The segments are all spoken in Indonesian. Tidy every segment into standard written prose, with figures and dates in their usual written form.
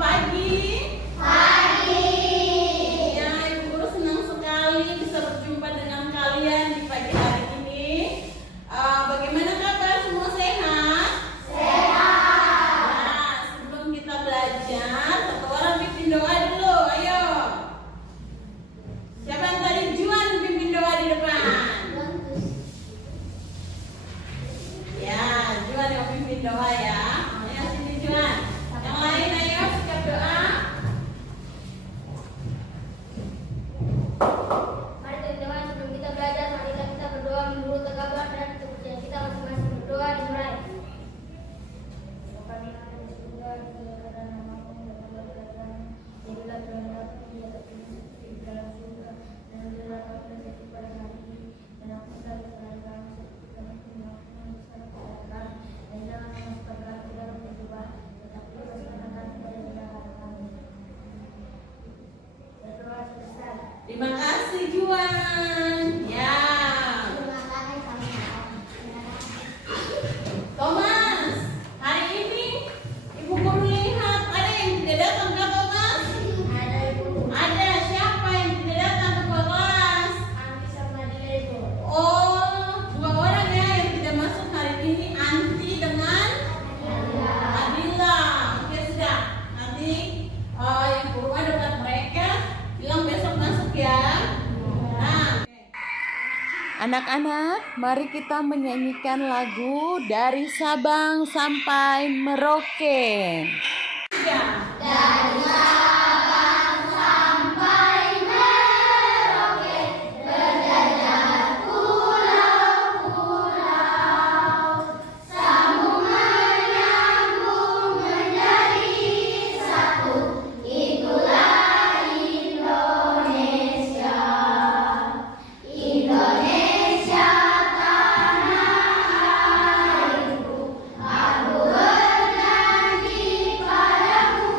pagi. Pagi. Ya, Ibu Guru senang sekali bisa berjumpa dengan kalian di pagi hari ini. Bagaimana kabar? Semua sehat? Sehat. Nah, sebelum kita belajar, satu orang pimpin doa dulu. Ayo. Siapa yang tadi Juan pimpin doa di depan? Ya, Juan yang pimpin doa ya. Ayo sini Juan. Yang lain ayo sikap doa. Mari teman-teman, sebelum kita belajar, mari kita berdoa menurut kabar dan kepercayaan kita masing-masing. Berdoa dimulai. Kami yang ada di surga, dimuliakan namamu, berkata-kata, jadilah kehendakmu di atas bumi seperti di dalam surga, dan berilah kami rezeki pada hari ini, dan ampunilah kesalahan kami seperti kami mengampuni dosa kepada kami, dan jangan memasukkan kami ke dalam pencobaan, tetapi bebaskanlah kami dari jahat kami. Berdoa selesai. Terima kasih Juan. Ya. Thomas, hari ini Ibu Guru lihat ada yang tidak datang ke Thomas? Ada ibu, Ada. Siapa yang tidak datang ke kelas? Anti sama dia ibu. Oh, dua orang ya yang tidak masuk hari ini, Anti dengan Adila. Oke sudah. Nanti yang guru dekat mereka bilang besok masuk ya. Nah, anak-anak, mari kita menyanyikan lagu dari Sabang sampai Merauke. Tiga. Dari Sabang sampai Merauke, berjajar pulau-pulau, sambung menyambung menjadi satu, itulah Indonesia. Indonesia tanah airku, aku berjanji padamu,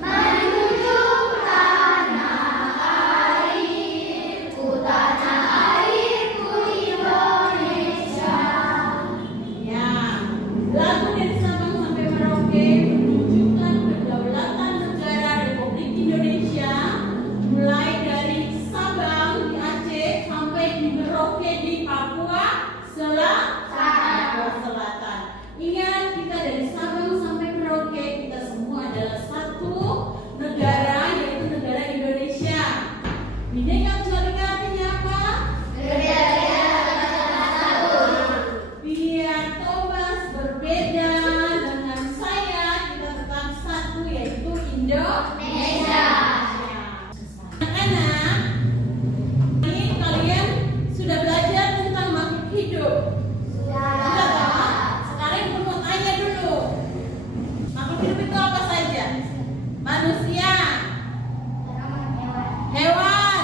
menjunjung tanah airku, tanah airku Indonesia. Ya, lagu dari Sabang sampai Merauke menunjukkan kedaulatan negara Republik Indonesia, mulai dari Sabang di Aceh sampai di Merauke di Papua Selatan. Ingat, kita dari Sabang sampai Merauke, kita semua adalah satu negara, yaitu negara Indonesia. Bhinneka Tunggal Ika artinya apa? Biar Thomas berbeda dengan saya, kita tetap satu, yaitu Indonesia. Anak-anak, ini kalian sudah belajar tentang makhluk hidup. Sudah toh? Sekarang ibu mau tanya dulu. Makhluk hidup itu apa saja? Manusia, hewan,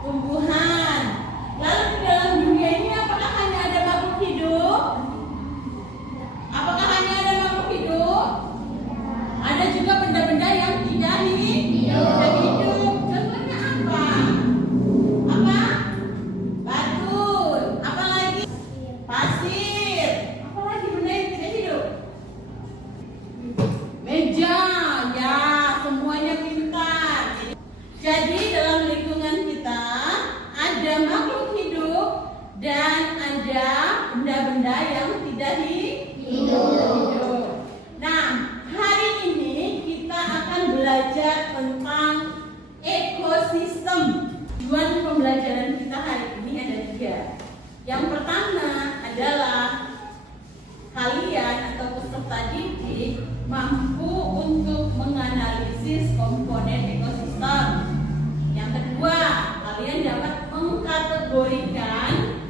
tumbuhan. Lalu di dalam dunia ini apakah hanya ada makhluk hidup? Apakah hanya ada makhluk hidup? Ada juga benda-benda yang tidak hidup. Contohnya apa? Apa? Batu. Apa lagi? Pasir. Apa lagi benda yang tidak hidup? Meja. Ya, semuanya pintar. Jadi dalam lingkungan kita ada makhluk hidup dan ada benda-benda yang tidak hidup. Nah, hari ini kita akan belajar tentang ekosistem. Tujuan pembelajaran kita hari ini ada 3. Yang pertama adalah kalian atau peserta didik mampu untuk menganalisis komponen ekosistem. Yang kedua, kalian dapat mengkategorikan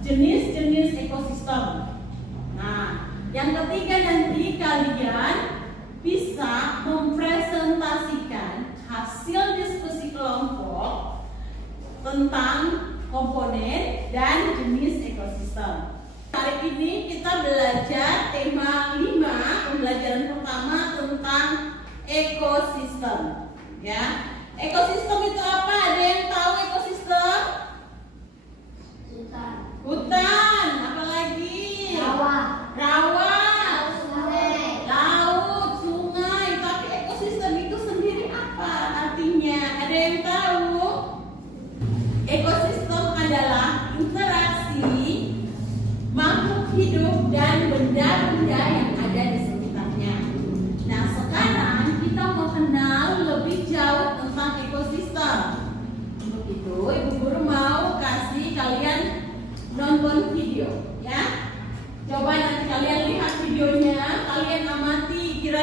jenis-jenis ekosistem. Nah, yang ketiga nanti kalian bisa mempresentasikan hasil diskusi kelompok tentang komponen dan jenis ekosistem. Hari ini kita belajar tema 5, pembelajaran pertama tentang ekosistem. Ya, ekosistem itu apa? Ada yang tahu ekosistem? Hutan, apalagi? Rawa. Rawa, Sungai. laut,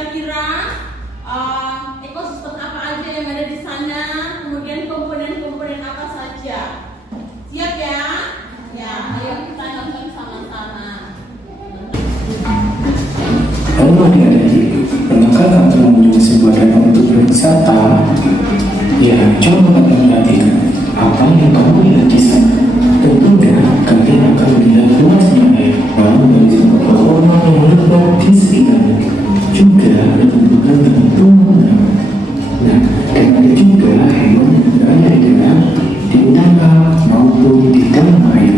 kira-kira ekosistem apa aja yang ada di sana, kemudian komponen-komponen apa saja. Siap ya? Ya, ayo kita nonton sama-sama. Halo adik-adik, pernahkah kamu mengunjungi sebuah danau untuk berwisata? Ya, coba kamu perhatikan apa yang kamu lihat di sana. Tentunya kalian akan melihat luasnya air, lalu dari semua pepohonan yang melebat di sekitarnya. Juga ada tumbuhan tumbuhan. Nah, dan ada juga hewan yang berada di dalam, di udara maupun di dalam air.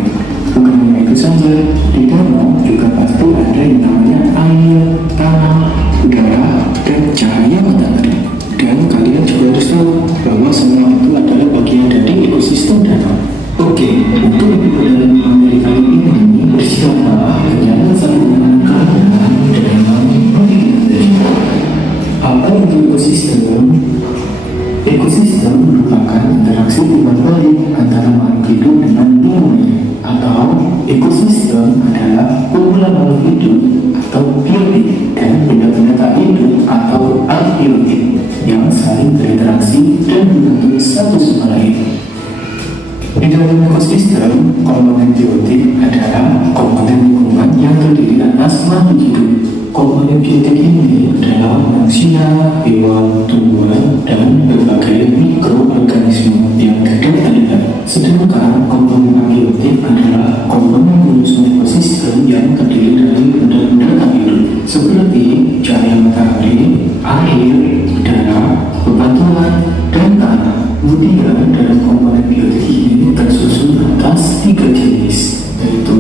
Bukan hanya itu saja, di danau juga pasti ada yang namanya air, tanah, udara, dan cahaya matahari. Dan kalian juga harus tahu bahwa semua itu adalah bagian dari ekosistem danau. Oke, untuk lebih mendalam mengenai kali ini, bersiaplah karena saya mengenalkan dalam mengenai apa itu ekosistem. Ekosistem merupakan interaksi hubungan balik antara makhluk hidup dengan lingkungannya, atau ekosistem adalah kumpulan makhluk hidup atau biotik dan benda-benda tak hidup atau abiotik yang saling berinteraksi dan membentuk satu sama lain. Di dalam ekosistem, komponen biotik adalah komponen lingkungan yang terdiri atas makhluk hidup. Komponen biotik ini adalah manusia, hewan, tumbuhan, dan berbagai mikroorganisme yang tidak terlihat. Sedangkan komponen abiotik adalah komponen penyusun ekosistem yang terdiri dari benda-benda tak hidup seperti cahaya matahari, air, udara, bebatuan, dan tanah. Kemudian dalam komponen biotik ini tersusun atas 3 jenis, yaitu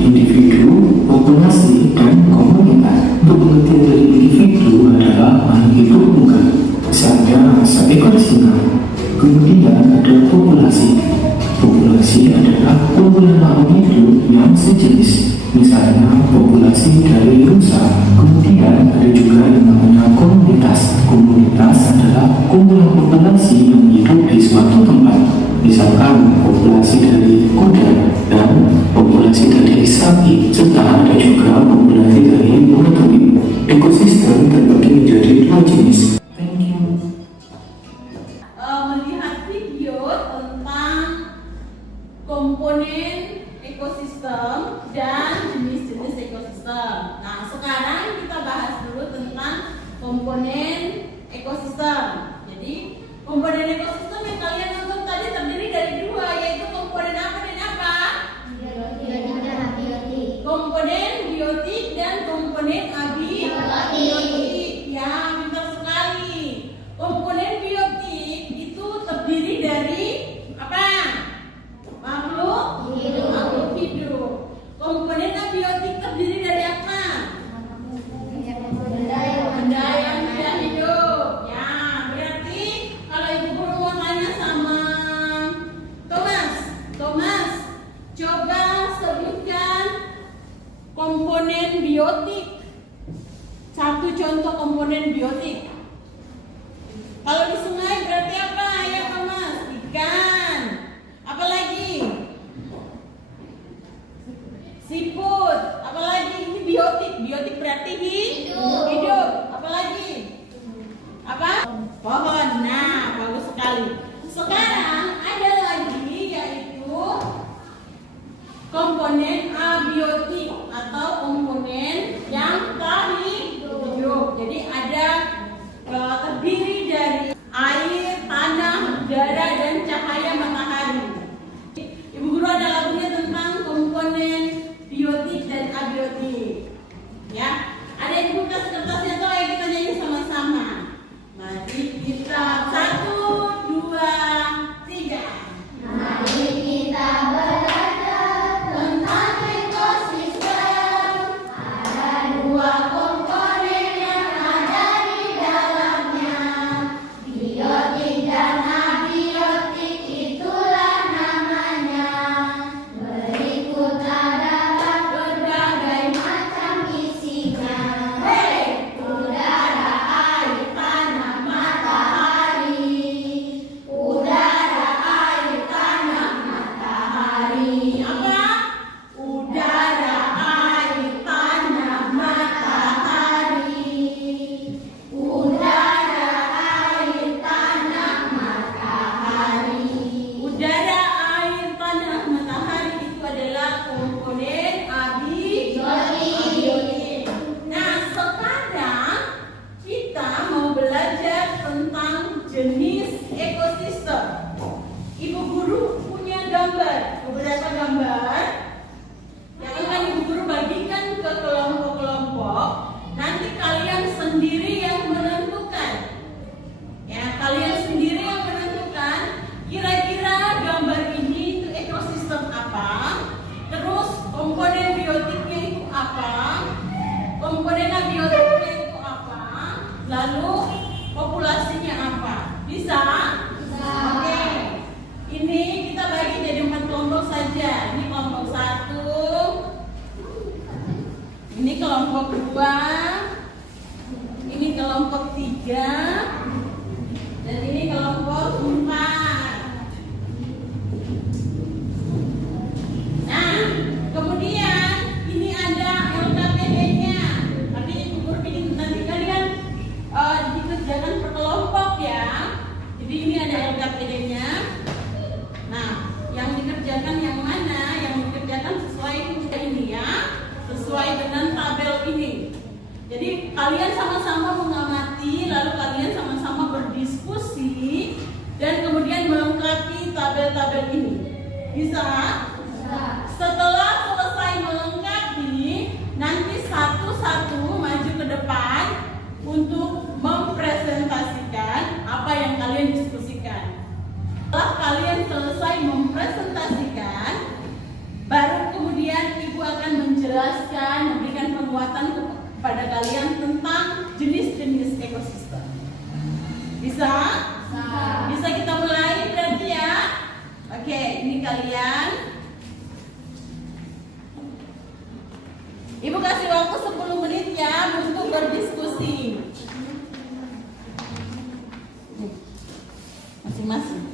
individu, populasi, dan komunitas. Untuk pengertian dari individu adalah makhluk hidup tunggal, misalnya seekor singa. Kemudian ada populasi. Populasi adalah kumpulan makhluk hidup yang sejenis, misalnya populasi dari rusa. Kemudian ada juga yang namanya komunitas. Komunitas adalah kumpulan populasi yang hidup di suatu tempat, misalkan populasi dari kuda dan populasi dari sapi, serta ada juga populasi dari monotoni. Ekosistem terbagi menjadi 2 jenis. Thank you. Melihat video tentang komponen ekosistem dan jenis-jenis ekosistem. Nah, sekarang kita bahas dulu tentang komponen ekosistem. Jadi, komponen ekosistem yang kalian nonton tadi terdiri dari 2, yaitu komponen apa dan apa? Komponen biotik dan komponen abiotik. Ya, pintar sekali. Komponen biotik itu terdiri dari apa? Makhluk hidup. Komponen abiotik terdiri dari apa? Benda yang tidak hidup. Ya, berarti kalau ibu guru mau tanya sama Thomas, coba sebutkan komponen biotik. 1 contoh komponen biotik. Kalau di sungai berarti apa ya Thomas? Ikan. Apalagi? Siput. Apalagi? Ini biotik. Biotik berarti hidup. Apalagi? Apa? Pohon. Nah, bagus sekali. Sekarang ada lagi yaitu komponen abiotik atau komponen yang tak hidup. Jadi ada terdiri dari air, tanah, udara, dan cahaya matahari. Ibu guru ada lagunya tentang komponen biotik dan abiotik. Ya, ada yang buka kertasnya tuh, ayo kita nyanyi sama-sama. Mari kita 1, 2, 3. Mari kita belajar tentang ekosistem. Lalu populasinya apa? Bisa? Oke. Ini kita bagi jadi 4 kelompok saja. Ini kelompok 1, ini kelompok 2, ini kelompok 3, dan ini kelompok 4. Nah, kemudian ini ada LKPD-nya. Artinya Ibu Guru ini nanti kalian dikerjakan per kelompok ya. Jadi ini ada LKPD-nya. Nah, yang dikerjakan yang mana? Yang dikerjakan sesuai ini ya, sesuai dengan tabel ini. Jadi kalian sama-sama mengamati, lalu kalian sama-sama berdiskusi dan kemudian melengkapi tabel-tabel ini. Bisa? Setelah selesai melengkapi, nanti satu-satu maju ke depan untuk mempresentasikan apa yang kalian diskusikan. Setelah kalian selesai mempresentasikan, baru kemudian Ibu akan menjelaskan, memberikan penguatan kepada kalian tentang jenis-jenis ekosistem. Bisa? Bisa kita mulai berarti ya? Oke, ini kalian. Ibu kasih waktu 10 menit ya untuk berdiskusi. Masing-masing.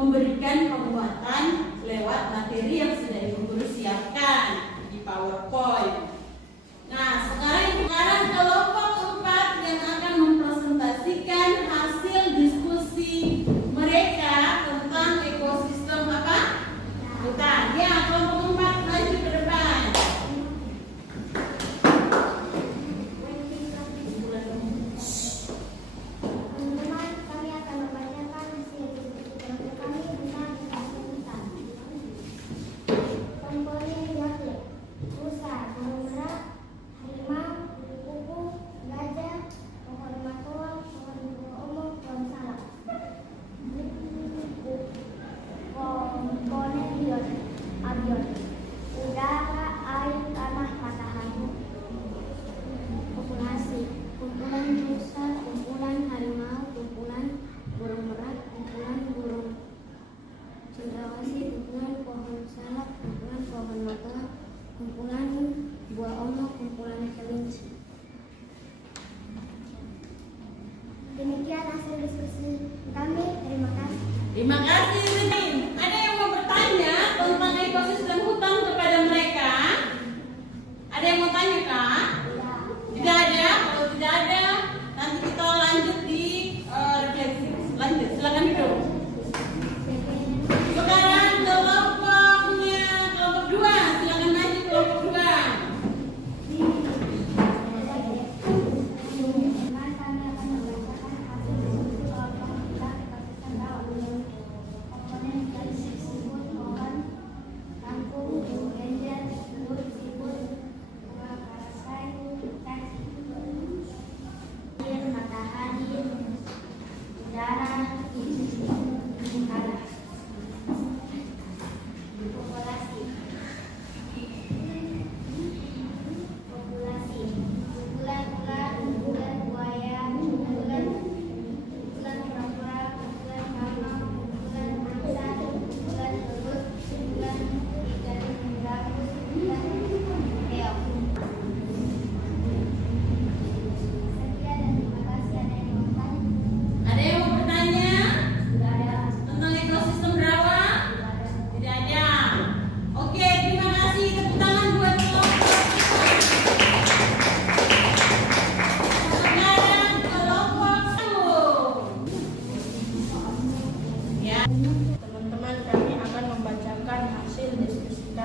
memberikan penguatan lewat materi yang sudah Ibu Guru siapkan di PowerPoint. Nah, sekarang kelompok 4 yang akan mempresentasikan hasil diskusi mereka tentang ekosistem apa? Hutan. Ya, kelompok 4 maju ke depan. Komponen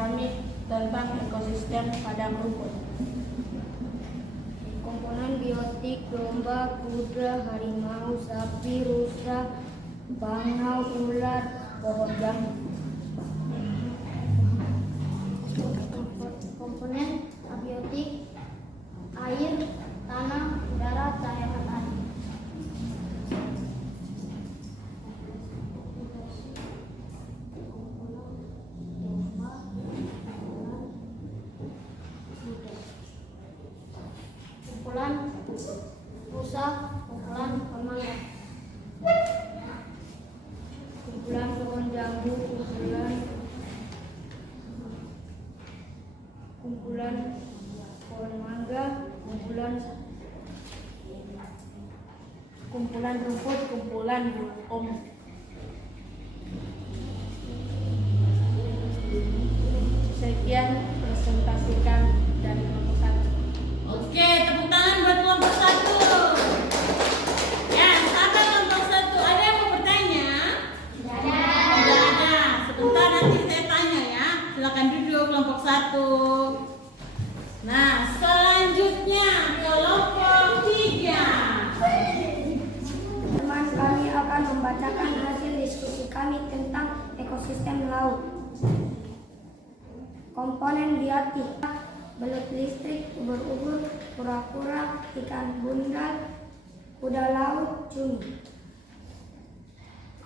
kami tentang ekosistem padang rumput. Komponen biotik domba, kuda, harimau, sapi, rusa, bangau, ular, pohon jambu. Komponen abiotik air, tanah, udara, cahaya matahari. Kumpulan rusa, kumpulan pemangga, kumpulan pohon jambu, kumpulan pohon mangga, kumpulan rumput, kumpulan bulkom. Sekian presentasikan dari kelompok 1. Oke, tepuk tangan buat kelompok 1. Ya, sampai kelompok 1 ada yang mau bertanya? Tidak ada. Sebentar nanti saya tanya ya. Silakan duduk kelompok 1. Nah, selanjutnya kelompok 3. Teman kami akan membacakan hasil diskusi kami tentang ekosistem laut. Komponen biotik: belut listrik, ubur-ubur, kura-kura, ikan bundal, kuda laut, cumi.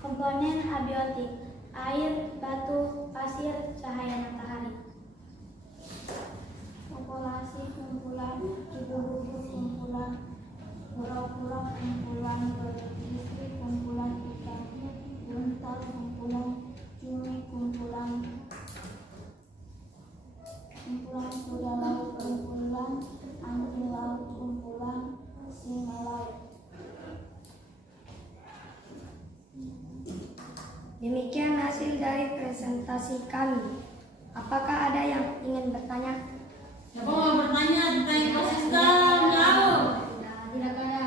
Komponen abiotik: air, batu, pasir, cahaya matahari. Populasi: kumpulan ubur-ubur, kumpulan kura-kura, kumpulan belut listrik, kumpulan ikan buntal, kumpulan cumi, kumpulan kuda laut, kumpulan anjing laut, kumpulan singa laut. Demikian hasil dari presentasi kami. Apakah ada yang ingin bertanya? Siapa mau bertanya tentang ekosistem laut? Tidak ada.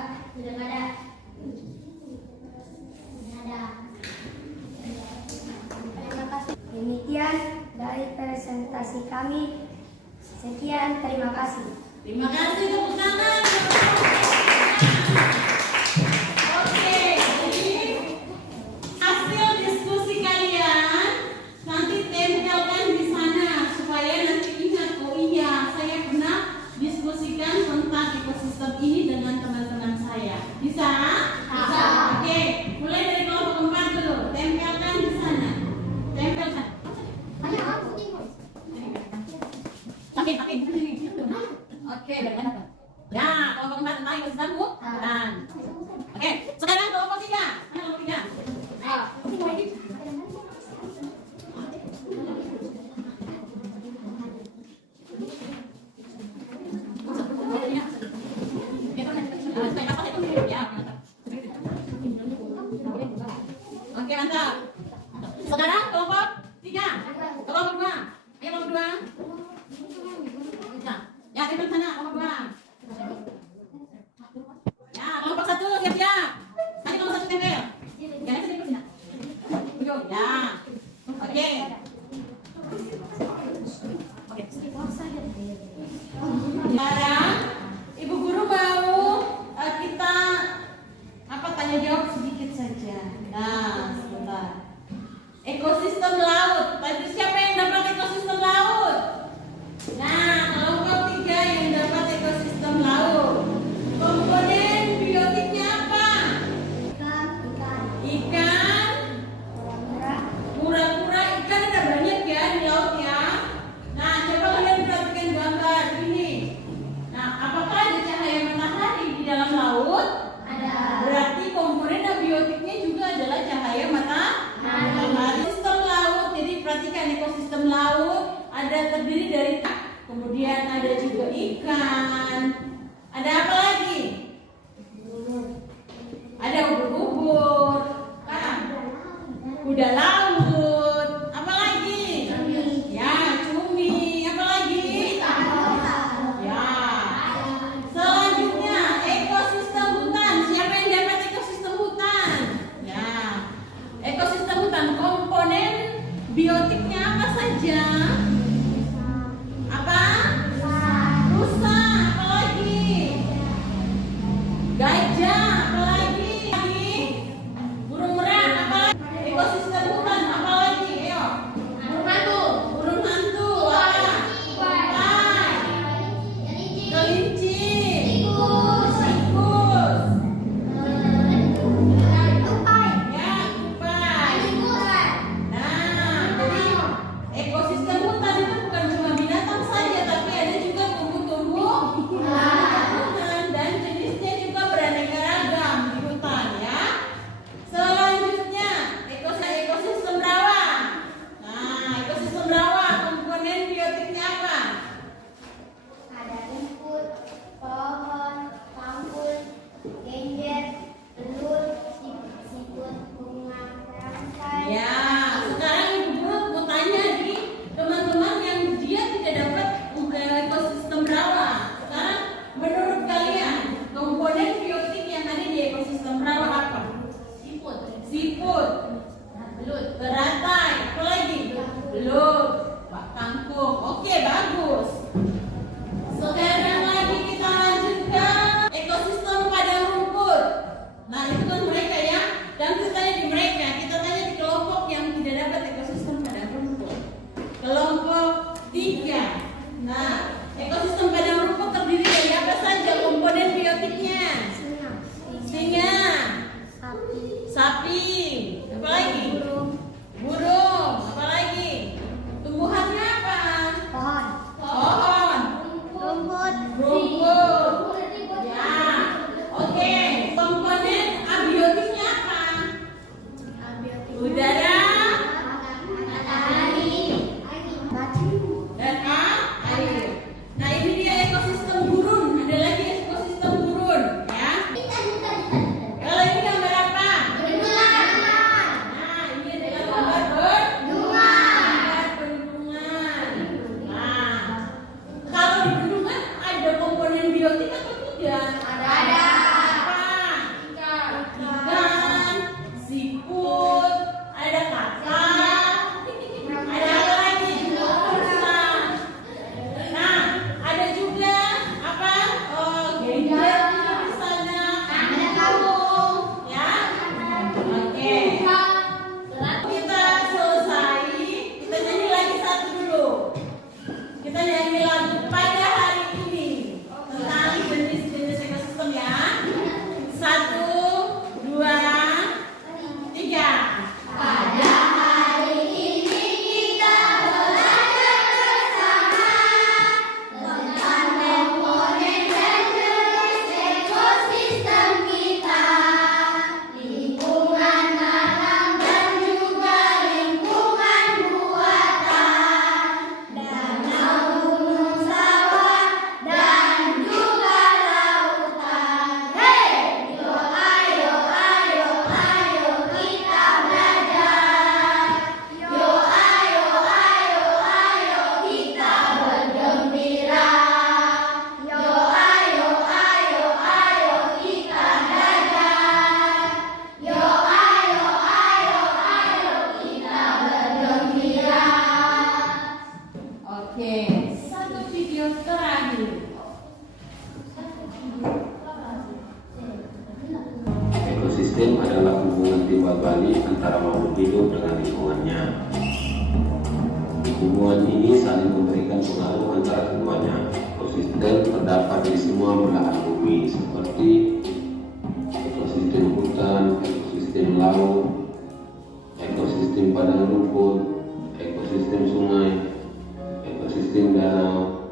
Terima kasih. Demikian dari presentasi kami. Sekian, terima kasih. Terima kasih, tepuk tangan. Oke, jadi hasil diskusi kalian nanti tempelkan di sana supaya nanti ingat, oh iya saya pernah diskusikan tentang ekosistem ini dengan teman-teman saya. Bisa? Bisa. Oke, mulai dari kelompok 4 dulu. Tempelkan di sana. Tempelkan. Oke, ya, kelompok 4 tentang ekosistem hutan. Oke, sekarang kelompok 3. Kelompok 3. Oke, mantap. Sekarang kelompok 3. Kelompok 2. Ayo kelompok 2. Ya, tempel sana kelompok 2. Ya, kelompok 1 siap-siap. Tadi kelompok 1 tempel. Ya, nanti tempel sini. Tujuh, ya. Oke. Oke. Sekarang Ibu Guru mau kita tanya jawab sedikit saja. Nah, sebentar. Ekosistem laut. Tadi siapa yang dapat ekosistem laut? Nah, kelompok 3 yang dapat ekosistem laut. Komponen biotiknya apa? Ikan, kura-kura, ikan ada banyak ya di laut ya. Nah, coba kalian perhatikan gambar ini. Nah, apakah ada cahaya matahari di dalam laut? Ada. Berarti komponen abiotiknya juga adalah cahaya matahari. Sistem laut, jadi perhatikan ekosistem laut ada terdiri dari kemudian ada juga ikan. Ada apa lagi? Ada ubur-ubur, kuda laut, apa lagi? Ya, cumi, apa lagi? Ya. Selanjutnya ekosistem hutan. Siapa yang dapat ekosistem hutan? Ya. Ekosistem hutan komponen biotiknya apa saja? 3. Nah, ekosistem padang rumput terdiri dari apa saja komponen biotiknya? Singa, sapi, apa lagi? Burung, apa lagi? Tumbuhannya apa? Pohon. Rumput. Ya, oke. Komponen abiotiknya apa? Udara dan air. Nah, ini dia ekosistem gurun. Ada lagi ekosistem gurun, ya. Kalau ini gambar apa? Nah, ini adalah gambar bendungan. Nah, kalau di bendungan ada komponen biotik atau tidak? Ada. Apa? Ikan, siput, ada kakak, ada apa lagi? Ikan. Nah, ada juga apa? Genjer di sana. Ya. Oke. Kita selesai. Kita nyanyi lagi satu dulu. Kita nyanyi lagu pada hari ini tentang jenis-jenis ekosistem ya. 1, 2, 3. Pada hari ini kita belajar bersama tentang komponen dan jenis ekosistem kita, lingkungan alam dan juga lingkungan buatan, danau, gunung, sawah, dan juga lautan. Hei, yo ayo ayo ayo kita belajar. Yo ayo ayo ayo kita bergembira. Yo ayo ayo ayo kita belajar. Yo ayo ayo ayo kita bergembira. Oke, satu video terakhir. Ekosistem adalah hubungan timbal balik antara makhluk hidup dengan lingkungannya. Hubungan ini saling memberikan pengaruh antara keduanya. Ekosistem terdapat di semua belahan bumi seperti ekosistem hutan, ekosistem laut, ekosistem padang rumput, ekosistem sungai, ekosistem danau,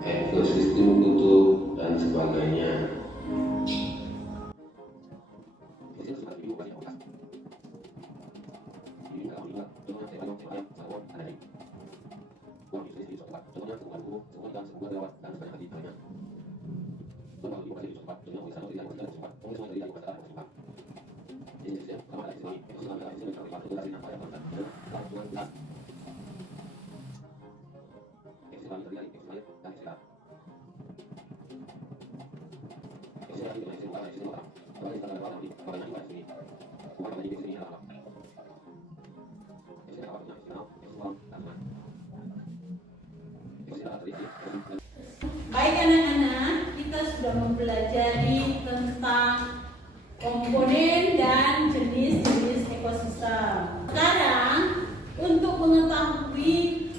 ekosistem kutub, dan sebagainya. Baik anak-anak, kita sudah mempelajari tentang komponen dan jenis-jenis ekosistem. Sekarang untuk mengetahui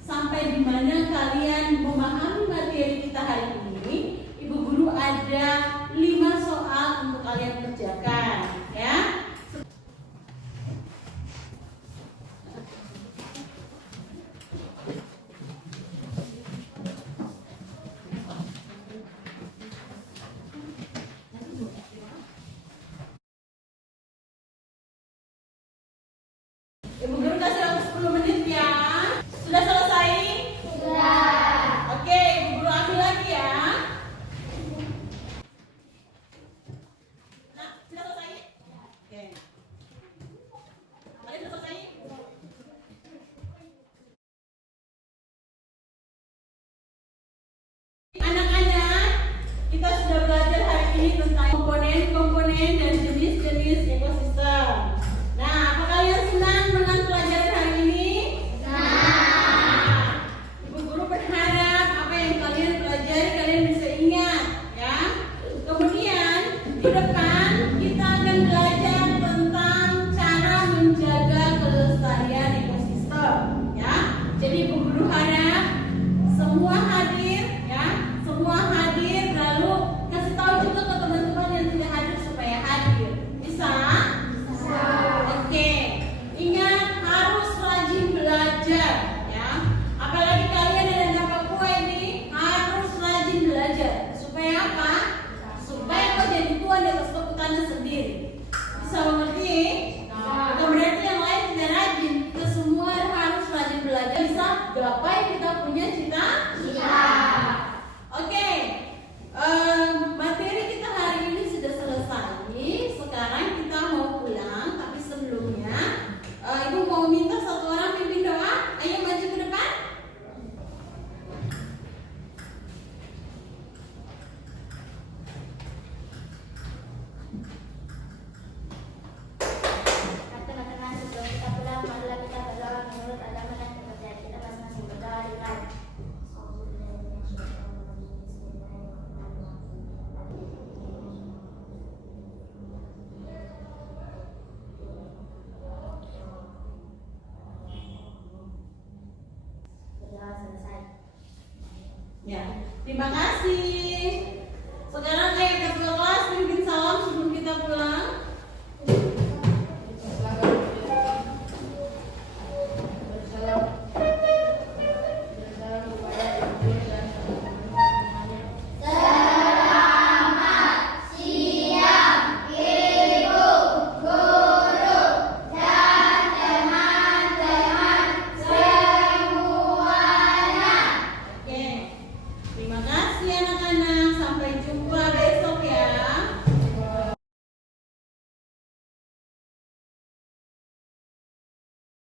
sampai di mana kalian memahami materi kita hari ini, Ibu Guru ada 5 soal untuk kalian kerjakan, ya. Ibu Guru kasih waktu 10 menit ya. Sudah selesai? Sudah. Oke, Ibu Guru ambil lagi ya. Nah, sudah selesai? Oke. Kalian sudah selesai? Anak-anak, kita sudah belajar hari ini tentang komponen-komponen dan jenis-jenis ekosistem. Nah, apa kalian senang dengan pelajaran hari ini? Nah, Ibu Guru berharap apa yang kalian pelajari kalian bisa ingat, ya. Kemudian di depan kita akan belajar tentang cara menjaga kelestarian ekosistem, ya. Jadi Ibu Guru harap gapai kita punya cita-cita. Oke, materi kita hari ini sudah selesai. Sekarang kita mau pulang, tapi sebelumnya Ibu mau minta satu orang pimpin doa. Ayo maju ke depan. Teman-teman, sebelum kita pulang, marilah kita berdoa menurut agama dan kepercayaan kita masing-masing. Berdoa dimulai. Berdoa selesai. Ya, terima kasih. Sekarang ketua kelas pimpin